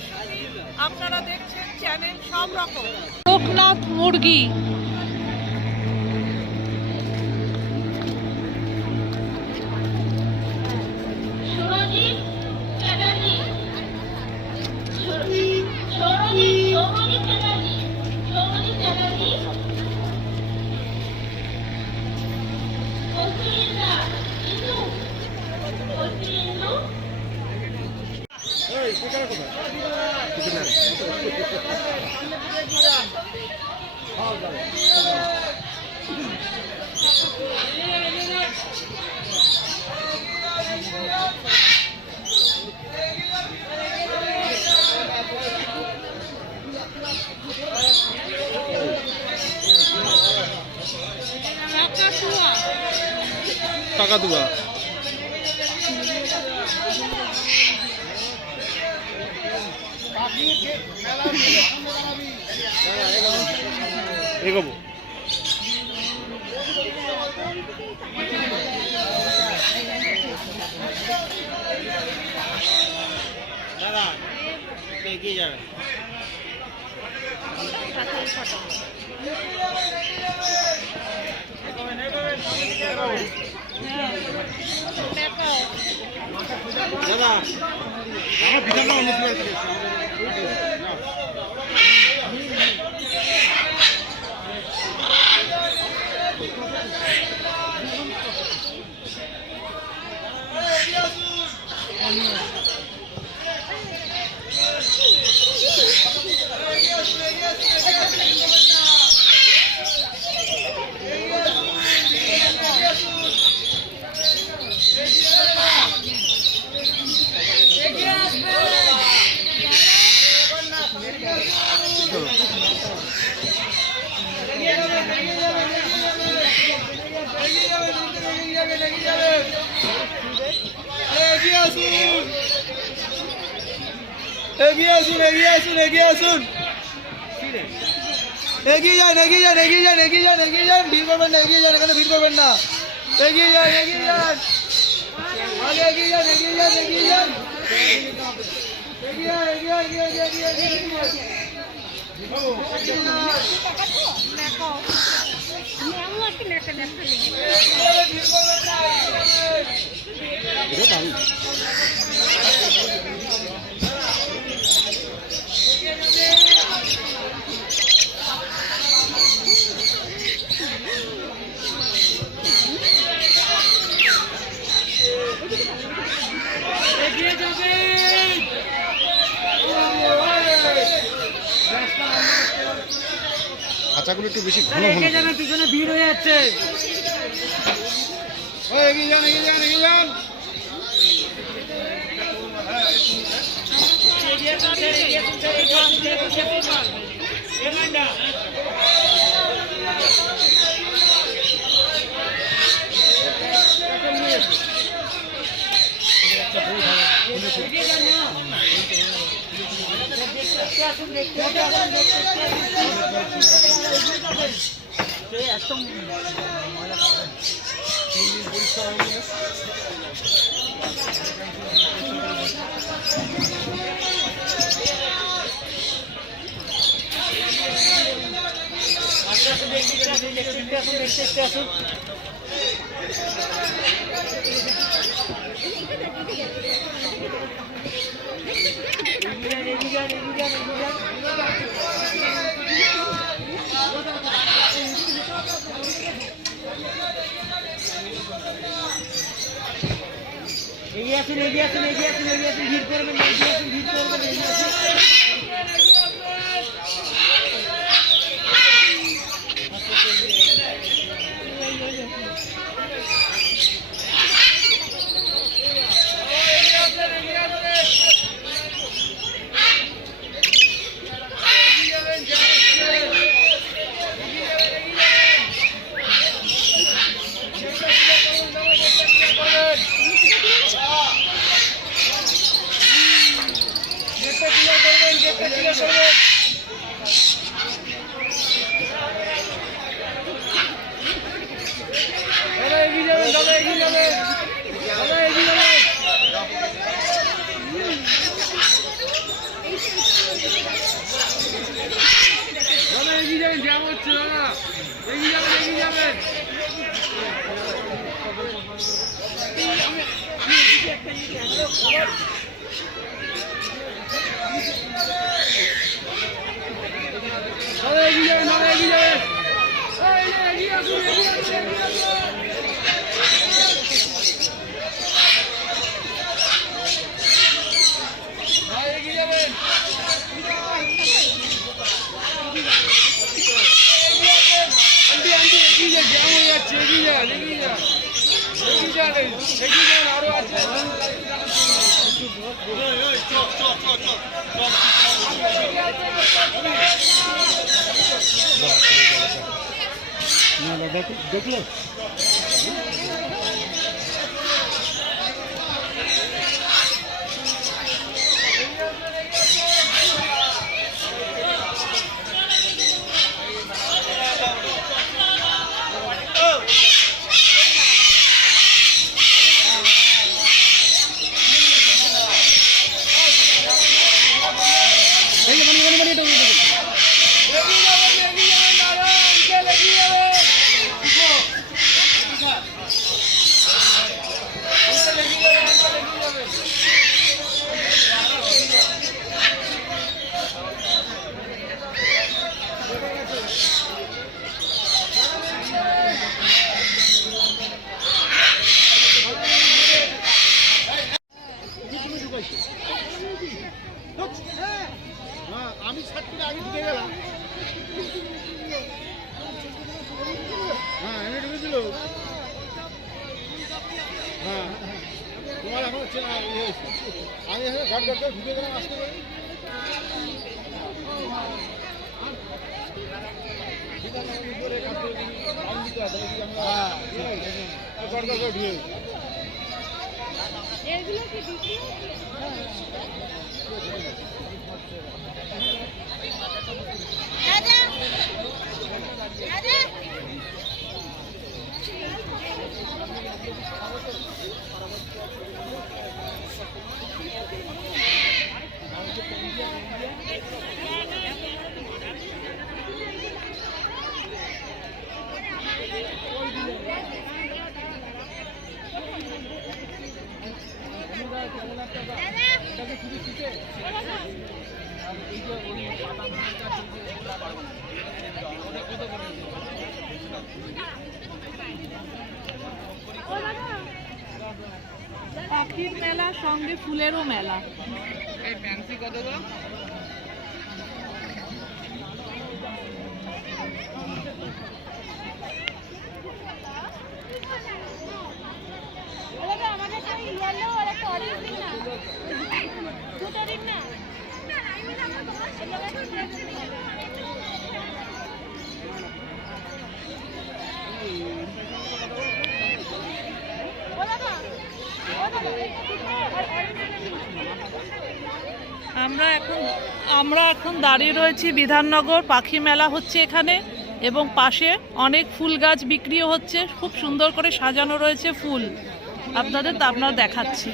দর্শকই আপনারা দেখছেন চ্যানেল সব রকম। লোকনাথ মুরগি কাকাতুয়া এগোবো দাদা এগিয়ে যাবে দাদা আমার বিধানটা অনুষ্ঠিত এগিয়ে আসুন এগিয়ে আসুন এগিয়ে আসুন এগিয়ে যান এগিয়ে যান এগিয়ে যান এগিয়ে যান এগিয়ে যান ভিড় করবেন না এগিয়ে যান এখানে ভিড় করবেন না এগিয়ে যান এগিয়ে যান আগে এগিয়ে যান এগিয়ে যান এগিয়ে যান এগিয়ে এগিয়ে এগিয়ে এগিয়ে এগিয়ে খাঁচাগুলো একটু বেশি ঘন এগিয়ে যাবেন, পিছনে ভিড় হয়ে যাচ্ছে। এগিয়ে যান এগিয়ে যান এগিয়ে যান এগিয়ে আসুন ভিড় করবেন না, এগিয়ে আসুন ভিড় করবেন এগিয়ে আসুন। জ্যাম হচ্ছে না, এগিয়ে যাবেন এগিয়ে যাবেন। দাদা এগিয়ে যাবেন, দাদা এগিয়ে যাবেন। এই যে এগিয়ে আসুন, এগিয়ে আসুন, এগিয়ে আসুন। ভাই এগিয়ে যাবেন। আন্টি আন্টি এগিয়ে যান, জ্যাম হয়ে যাচ্ছে, এগিয়ে যান এগিয়ে যান এগিয়ে যান এগিয়ে যান, আরো আছে। দেখলে আমি ছাত্রীরা আগে ঢুকে গেলাম। হ্যাঁ এনে ঢুকেছিল। হ্যাঁ তোমার এখন হচ্ছে না, আমি এখানে ঘাট ঘাট করে ঢুকে গেলাম আসতে পারি। পাখির মেলা সঙ্গে ফুলেরও মেলা। এই ফ্যান্সি কত গো? আমরা এখন দাঁড়িয়ে রয়েছি বিধাননগর পাখি মেলা হচ্ছে এখানে, এবং পাশে অনেক ফুল গাছ বিক্রিও হচ্ছে, খুব সুন্দর করে সাজানো রয়েছে ফুল। আপনারা দেখাচ্ছি।